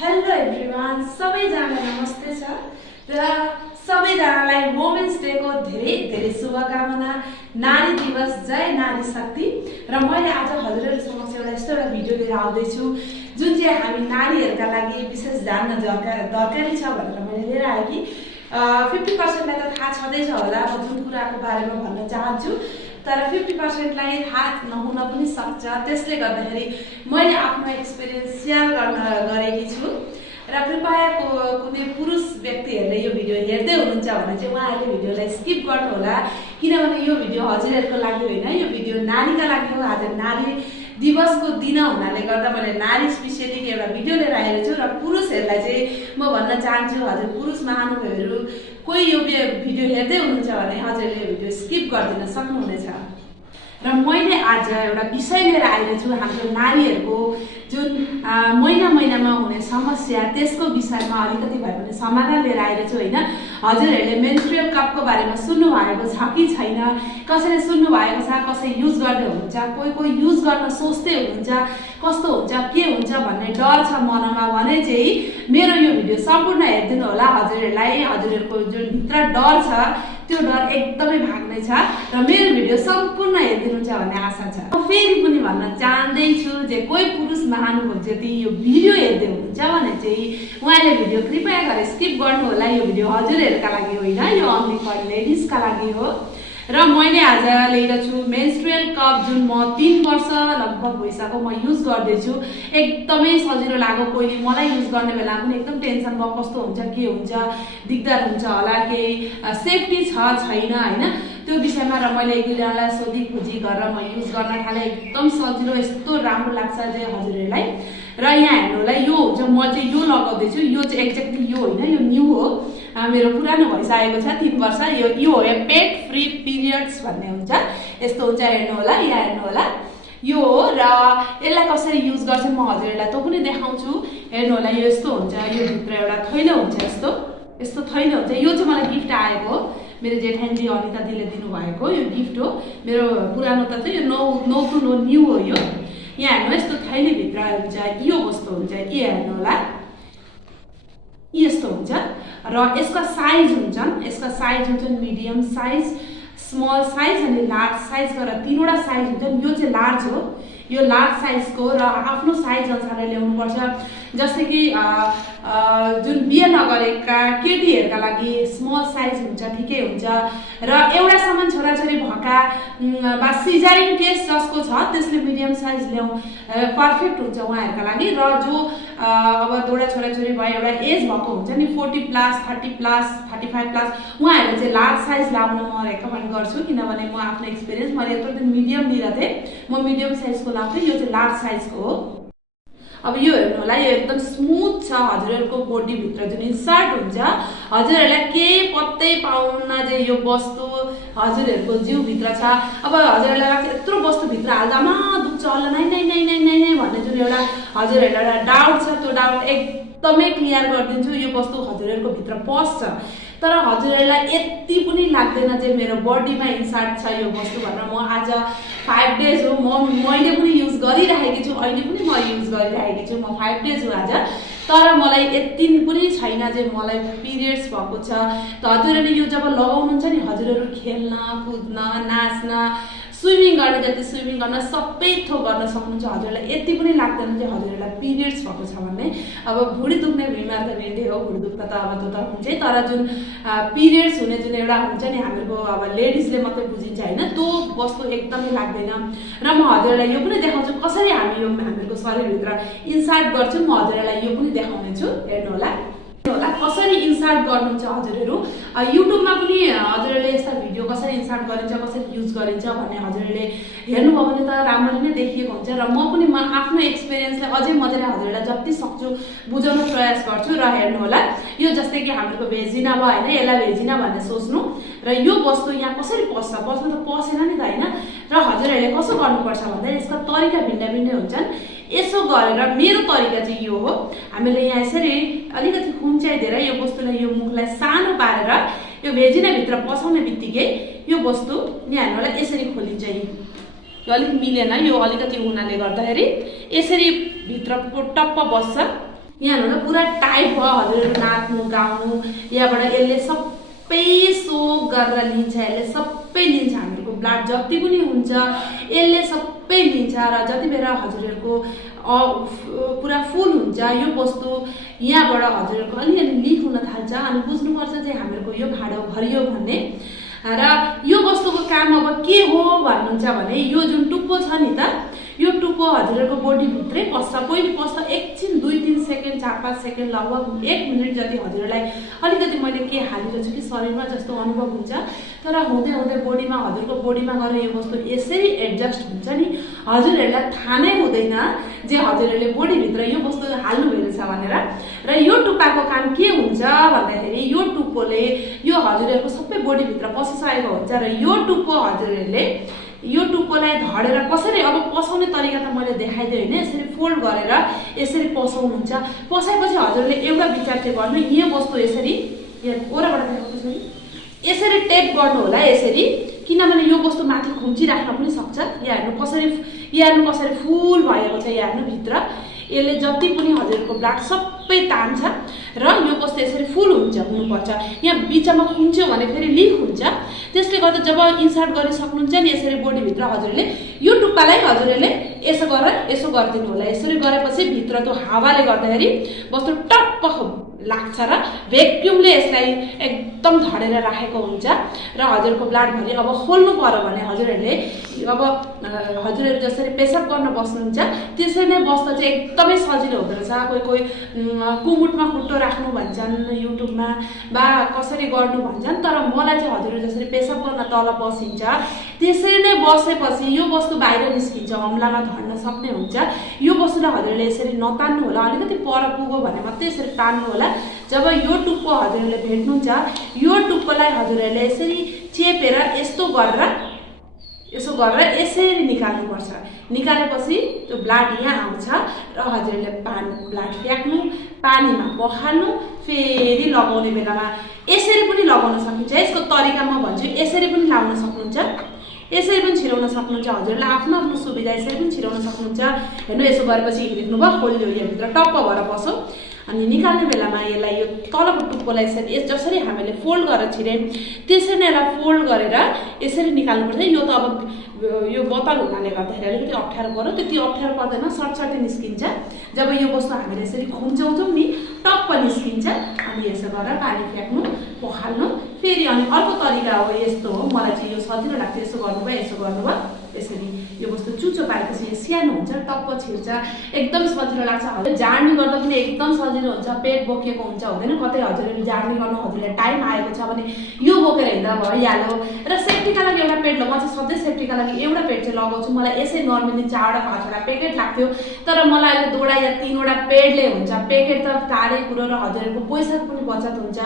Hello everyone, सबैजना नमस्ते छ र सबैजनालाई वुमेन्स डे को धेरै धेरै शुभकामना। नारी दिवस, जय नारी शक्ति। र मैले आज हजुरहरु समक्ष एउटा भिडियो लिएर आउँदै छु जुन चाहिँ हामी नारीहरुका लागि विशेष जान्न दरकारी छ भनेर मैले लिएर आए कि 50% लाई त थाहा छँदैछ होला म जुन कुराको बारेमा भन्न चाहन्छु, तर 50% लाई थाहा नहुन पनि सक्छ। त्यसले गर्दाखेरि मैले आफ्नो एक्सपिरियन्स शेयर गरेकी छु र कृपया कुनै पुरुष व्यक्तिहरुले यो भिडियो हेर्दै हुनुहुन्छ भने चाहिँ उहाँहरुले भिडियोलाई स्किप गर्नु होला, किनभने यो भिडियो हजुरहरुको लागि होइन, यो भिडियो नारीका लागि हो। आज नारी दिवसको दिन हुनाले गर्दा मैले नारी स्पेसिफिक एउटा भिडियो लिएर आएको छु र पुरुषहरुलाई चाहिँ म भन्न चाहन्छु, हजुर पुरुष महानुभावहरु कोही यो भिडियो हेर्दै हुनुहुन्छ भने हजुरले यो भिडियो स्किप गरिदिन सक्नुहुनेछ। र मैले आज एउटा विषय लिएर आएको छु, हाम्रो नारीहरुको जुन महिनामा हुने समस्या, त्यसको विषयमा अलिकति भए पनि समाधान लिएर आएको छु हैन। हजुरहरुले मेन्स्ट्रुअल कपको बारेमा सुन्नु भएको छ कि छैन, कसैले सुन्नु भएको छ, कसै युज गर्दै हुनुहुन्छ, कोही युज गर्न सोच्दै हुनुहुन्छ, कस्तो हुन्छ के हुन्छ भन्ने डर छ मनमा भने चाहिँ मेरो यो भिडियो सम्पूर्ण हेर्दिनु होला। हजुरहरुलाई हजुरहरुको जुन भित्र डर छ त्यो डर एकदमै भाग्ने छ र मेरो भिडियो सम्पूर्ण हेर्दिनुहुन्छ भन्ने आशा छ। म फेरि पनि भन्न चाहन्दै छु जे कोही पुरुष महानुभाव यदि यो भिडियो हेर्दै हुनुहुन्छ भने चाहिँ उहाँले भिडियो कृपया गरेर स्किप गर्नु होला। यो भिडियो हजुरहरुका लागि होइन, यो ओन्ली फर लेडिजका लागि हो। र मैले आज लिएर छु मेन्स्ट्रुअल कप, जुन म 3 वर्ष लगभग भइसक्यो म युज गर्दै छु। एकदमै सजिलो लाग्यो। पहिले मलाई युज गर्ने बेला पनि एकदम टेन्सन भयो, कस्तो हुन्छ के हुन्छ, दिक्कत हुन्छ होला, केही सेफ्टी छ छैन हैन, त्यो विषयमा। र मैले एक दुईजनालाई सोधी खोजी गरेर म युज गर्न थाले। एकदम सजिलो, यस्तो राम्रो लाग्छ जे हजुरहरुलाई। र यहाँ हेर्नु होला, यो हुन्छ म चाहिँ यो लगाउँदै छु, यो चाहिँ एक्ज्याक्टली यो होइन, यो न्यू हो, मेरो पुरानो भइसकेको छ 3 वर्ष। यो हो पेट फ्री पिरियड्स भन्ने हुन्छ, यस्तो हुन्छ। हेर्नु होला, यहाँ हेर्नु होला, यो हो। र यसलाई कसरी युज गर्छ म हजुरहरुलाई त्यो पनि देखाउँछु। हेर्नु होला, यो यस्तो हुन्छ, यो भित्र एउटा थैलो हुन्छ, यस्तो थैलो हुन्छ। यो चाहिँ मलाई गिफ्ट आएको हो, मेरो जेठानी अनिता दिले दिनु भएको यो गिफ्ट हो। मेरो पुरानो त चाहिँ यो नो टु नो न्यू हो। यो यहाँ हेर्नु, यस्तो थैली भित्र हुन्छ, यो कस्तो हुन्छ, यो हेर्नु होला, यस्तो हुन्छ। र यसका साइज हुन्छन् मिडियम साइज, स्मल साइज अनि लार्ज साइज गरेर 3 वटा साइज हुन्छन्। यो चाहिँ लार्ज हो, यो लार्ज साइजको। र आफ्नो साइज अनुसारले ल्याउनु पर्छ। जस्तै कि जुन बिहे नगरेका केटीहरुका लागि स्मल साइज हुन्छ, ठिकै हुन्छ। र एउटासम्म छोराछोरी भएका बा सिजारिङ केस जसको छ त्यसले मिडियम साइज ल्याउ पर्फेक्ट हुन्छ उहाँहरुका लागि। र जो अब दुईटा छोराछोरी भयो, एउटा एज भएको हुन्छ नि 40 प्लस 30 प्लस 45 प्लस, उहाँहरुले चाहिँ लार्ज साइज लाउन म रेकमेन्ड गर्छु, किनभने म आफ्नो एक्सपिरियन्स मैले यत्रो दिन मिडियम लिरहेथे, म मिडियम साइजको लाउँथे। यो चाहिँ लार्ज साइजको हो। अब यो हेर्नु होला, यो एकदम स्मुथ छ। हजुरहरुको बडी भित्र जुन इन्सर्ट हुन्छ, हजुरहरुलाई के पत्तै पाउन जे यो वस्तु हजुरहरुको जिउ भित्र छ। अब हजुरहरुलाई लाग्छ यत्रो वस्तु भित्र हाल्दामा दुख्छ होला, नै भन्ने जुन एउटा हजुरहरुलाई एउटा डाउट छ, त्यो डाउट एकदमै क्लियर गरिदिन्छु। यो वस्तु हजुरहरुको भित्र पस्छ, तर हजुरहरुलाई यति पनि लाग्दैन जे मेरो बडीमा इन्सर्ट छ यो वस्तु भनेर। म आज 5 डेज हो, मैले पनि युज गरिरहेकी छु, अहिले पनि म युज गरिरहेकी छु। म 5 डेज हो आज, तर मलाई यति पनि छैन जे मलाई पिरियड्स भएको छ। त हजुरहरुले यो जब लगाउनुहुन्छ नि, हजुरहरु खेल्न कुद्न नाच्न स्विमिङ गर्ने जति स्विमिङ गर्न सबै थोक गर्न सक्नुहुन्छ। हजुरहरुलाई यति पनि लाग्दैन जे हजुरहरुलाई पिरियड्स भएको छ भन्ने। अब भुँडी दुख्ने बिमार त भेट्दै हो, भुँडी दुख्न त अब त्यो त हुन्छै, तर जुन पिरियड्स हुने जुन एउटा हुन्छ नि हाम्रो अब लेडिजले मात्रै बुझिन्छ हैन, त्यो वस्तु एकदमै लाग्दैन। र म हजुरहरुलाई यो पनि देखाउँछु कसरी हामी यो हाम्रो शरीरभित्र इन्सर्ट गर्छौं। म हजुरहरुलाई यो पनि देखाउने छु, हेर्नु होला कसरी इन्सर्ट गर्नुहुन्छ हजुरहरु। युट्युबमा पनि हजुरहरुले यस्ता भिडियो कसरी इन्सर्ट गरिन्छ, कसरी युज गरिन्छ भन्ने हजुरहरुले हेर्नुभयो भने त राम्ररी नै देखिएको हुन्छ। र म पनि आफ्नो एक्सपिरियन्सलाई अझै मजाले हजुरहरुलाई जति सक्छु बुझाउन प्रयास गर्छु। र हेर्नु होला, यो जस्तै कि हाम्रो भेजिना भयो हैन, यसलाई भेजिना भन्ने सोच्नु। र यो वस्तु यहाँ कसरी पस्छ, पस्नु त पसेन नि त हैन। र हजुरहरुले कसो गर्नुपर्छ भन्दा यसका तरिका भिन्न हुन्छन्। यसो गरेर मेरो तरिका चाहिँ यो हो, हामीले यहाँ यसरी अलिकति खुम्च्याइदिएर यो वस्तुलाई, यो मुखलाई सानो पारेर यो भेजिना भित्र पसाउने बित्तिकै यो वस्तु यहाँ हेर्नु होला यसरी खोलिन्छ। यो अलिक मिलेन, यो अलिकति हुनाले गर्दाखेरि यसरी भित्र टप्प बस्छ। यहाँ हेर्नु पुरा टाइट भयो हजुरहरू नाच्नु गाउनु यहाँबाट यसले सबै सोक गरेर लिन्छ यसले सबै लिन्छ हामीहरूको ब्लड जति पनि हुन्छ यसले सबै लिन्छ र जति बेला हजुरहरूको पुरा फुल हुन्छ यो वस्तु यहाँबाट हजुरहरूको अलिअलि लिक हुन थाल्छ अनि बुझ्नुपर्छ चाहिँ हामीहरूको यो भाँडो भरियो भन्ने र यो वस्तुको काम अब के हो भन्नुहुन्छ भने यो जुन टुप्पो छ नि त यो टुप्पो हजुरहरूको बडी भित्रै पस्छ पहिले पस्छ एकछिन 2-3 सेकेन्ड 4-5 सेकेन्ड लगभग 1 मिनट जति हजुरलाई अलिकति मैले के हालिरहेको छु कि शरीरमा जस्तो अनुभव हुन्छ तर हुँदै हुँदै बडीमा हजुरको बडीमा गएर यो वस्तु यसरी एडजस्ट हुन्छ नि हजुरहरूलाई थाहा नै हुँदैन जे हजुरहरूले बडीभित्र यो वस्तु हाल्नु भइरहेछ भनेर र यो टुप्पाको काम के हुन्छ भन्दाखेरि यो टुप्पोले यो हजुरहरूको सबै बडीभित्र पसिसकेको हुन्छ र यो टुप्पो हजुरहरूले यो टुप्पोलाई धडेर कसरी अब पसाउने तरिका त मैले देखाइदिएँ होइन यसरी फोल्ड गरेर यसरी पसाउनुहुन्छ पसाएपछि हजुरले एउटा विचार चाहिँ गर्नु यो वस्तु यसरी ओराबाट देखाउँछु नि यसरी टेप गर्नु होला यसरी किनभने यो वस्तु माथि खुम्चिराख्न पनि सक्छ यहाँ हेर्नु कसरी फुल भएको छ यहाँ हेर्नु भित्र यसले जति पनि हजुरको ब्लड सबै तान्छ र यो वस्तु यसरी फुल हुनुपर्छ यहाँ बिचमा खुम्च्यो भने फेरि लिक हुन्छ त्यसले गर्दा जब इन्सर्ट गरिसक्नुहुन्छ नि यसरी बडीभित्र हजुरले यो टुप्पालाई हजुरले यसो गरिदिनु होला यसरी गरेपछि भित्र त्यो हावाले गर्दाखेरि वस्तु टप्प लाग्छ र भ्याक्युमले यसलाई एकदम धडेर राखेको हुन्छ र हजुरको ब्लडभरि अब खोल्नु पर्यो भने हजुरहरूले अब हजुरहरू जसरी पेसाब गर्न बस्नुहुन्छ त्यसरी नै बस्दा चाहिँ एकदमै सजिलो हुँदो रहेछ कोही कुमुटमा खुट्टो राख्नु भन्छन् युट्युबमा वा कसरी गर्नु भन्छन् तर मलाई चाहिँ हजुरहरू जसरी पेसाब गर्न तल बसिन्छ त्यसरी नै बसेपछि यो वस्तु बाहिर निस्किन्छ अम्लामा धर्न सक्ने हुन्छ यो वस्तुलाई हजुरहरूले यसरी नतान्नु होला अलिकति पर पुग्यो भने मात्रै यसरी तान्नु होला जब यो टुप्पो हजुरहरूले भेट्नुहुन्छ यो टुप्पोलाई हजुरहरूले यसरी चेपेर यसो गरेर यसरी निकाल्नुपर्छ निकालेपछि त्यो ब्लड यहाँ आउँछ र हजुरहरूले ब्लड फ्याँक्नु पानीमा पखाल्नु फेरि लगाउने बेलामा यसरी पनि लगाउन सकिन्छ यसको तरिका म भन्छु यसरी पनि लाउन सक्नुहुन्छ यसरी पनि छिराउन सक्नुहुन्छ हजुरले आफ्नो सुविधा यसरी पनि छिराउन सक्नुहुन्छ हेर्नु यसो गरेपछि हेर्नुभयो खोल्यो यहाँभित्र टप्प भएर बस्यो अनि निकाल्ने बेलामा यसलाई यो तलको टुप्पोलाई जसरी हामीले फोल्ड गरेर छिर्यौं त्यसरी नै यसलाई फोल्ड गरेर यसरी निकाल्नुपर्छ यो त अब यो बोतल हुनाले गर्दाखेरि अलिकति अप्ठ्यारो पर्यो त्यति अप्ठ्यारो पर्दैन सर्टसर्टै निस्किन्छ जब यो वस्तु हामीले यसरी खुम्चाउँछौँ नि टप्प निस्किन्छ अनि यसो गरेर पानी फ्याँक्नु पखाल्नु फेरि अनि अर्को तरिका हो यस्तो हो मलाई चाहिँ यो सजिलो लाग्छ यसो गर्नुभयो यसरी यो वस्तु चुचो पाएपछि यो सानो हुन्छ टप्प छिर्छ एकदम सजिलो लाग्छ हजुर जार्नी गर्दा पनि एकदम सजिलो हुन्छ पेट बोकेको हुन्छ हुँदैन कतै हजुरले जार्नी गर्नु हजुरले टाइम आएको छ भने यो बोकेर हिँड्दा भइहाल्यो र सेफ्टीका लागि एउटा पेट म चाहिँ सधैँ सेफ्टीका लागि एउटा पेट चाहिँ लगाउँछु मलाई यसै नर्मली 4वटा 5वटा प्याकेट लाग्थ्यो तर मलाई अहिले 2वटा या 3वटा पेडले हुन्छ प्याकेट त टाढै कुरो र हजुरको पैसा पनि बचत हुन्छ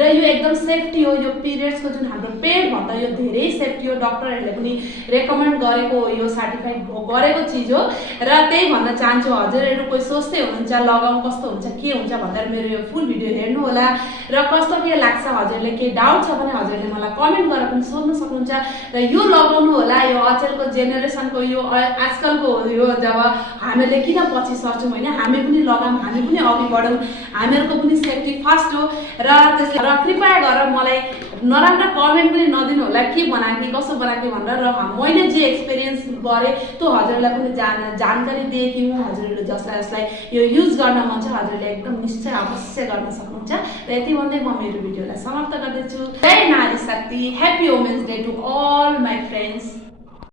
र यो एकदम सेफ्टी हो यो पिरियड्सको जुन हाम्रो पेड भन्दा यो धेरै सेफ्टी हो डाक्टरहरूले पनि रेकमेन्ड गरेको यो सर्टिफाइड गरेको चिज हो र त्यही भन्न चाहन्छु हजुरहरू कोही सोच्दै हुनुहुन्छ लगाउँ कस्तो हुन्छ के हुन्छ भन्दा मेरो यो फुल भिडियो हेर्नु होला र कस्तो के लाग्छ हजुरले के डाउट छ भने हजुरले मलाई कमेन्ट गरेर पनि सोध्न सक्नुहुन्छ र यो लगाउनु होला यो अचेलको जेनेरेसनको यो आजकलको यो जब हामीले किन पछि सर्छौँ हैन हामी पनि लगाऊँ हामी पनि अघि बढौँ हामीहरूको पनि सेफ्टी फर्स्ट हो र त्यसले र कृपया गरेर मलाई नराम्रो कमेन्ट पनि नदिनु होला के बनाके कसो बनाके भनेर र मैले जे एक्सपिरियन्स गरे त्यो हजुरलाई पनि जानकारी दिए कि हजुरहरूले जसलाई यो युज गर्न मन छ हजुरले एकदम निश्चय अवश्य गर्न सक्नुहुन्छ र यति भन्दै म मेरो भिडियोलाई समाप्त गर्दैछु जय नारी शक्ति happy women's day to all